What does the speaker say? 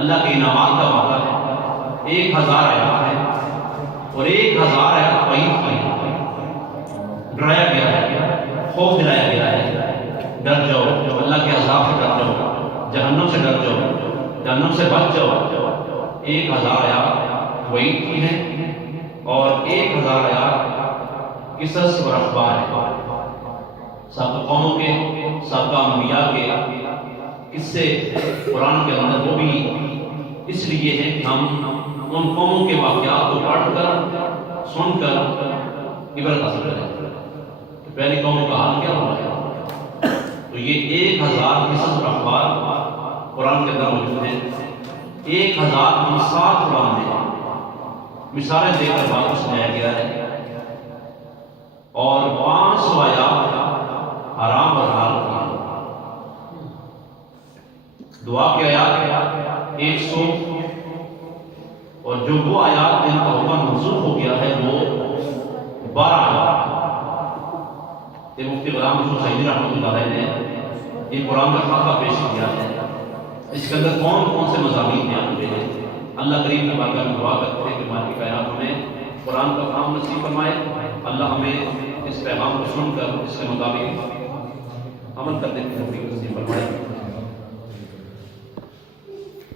اللہ کے انعامات کا وعدہ ہے، 1000 آیات ہے اور 1000 آیات وعید کی ہے، ڈرایا گیا ہے، خوف دلایا گیا ہے، ڈر جاؤ، اللہ کے عذاب سے ڈر جاؤ، جہنم سے ڈر جاؤ، جہنم سے بچ جاؤ۔ 1000 آیات وعید کی ہے اور 1000 آیات قصص اور اخبار ہے، سابقہ قوموں کے، سابقہ انبیاء کے قصے قرآن کے اندر، وہ بھی اس لیے ہے کہ ہم ان قوموں کے واقعات کو پڑھ کر، سن کر عبرت حاصل کریں کہ پہلی قوموں کا حال کیا ہوا ہے۔ تو یہ 1000 قصص اور اخبار قرآن کے اندر موجود ہیں، 1000 مثال قرآن میں ہیں، مثالیں دے کر واپس لایا گیا ہے، اور 500 آیات حرام اور حلال کی ہیں۔ دعا کے آیات 100، اور جو وہ آیات جن کا حکم منسوخ ہو گیا ہے وہ 12 آیات۔ یہ مفتی غلام رسول سعیدی رحمۃ اللہ علیہ نے یہ قرآن کا خاکہ پیش کیا ہے، اس کے اندر کون کون سے مضامین بیان ہوئے ہیں۔ اللہ کریم کی بارگاہ میں دعا کرتے ہیں کہ مالک کائنات ہمیں قرآن کا فہم نصیب فرمائے، اللہ ہمیں اس پیغام کو سن کر اس کے مطابق عمل کرنے کی توفیق نصیب فرمائے۔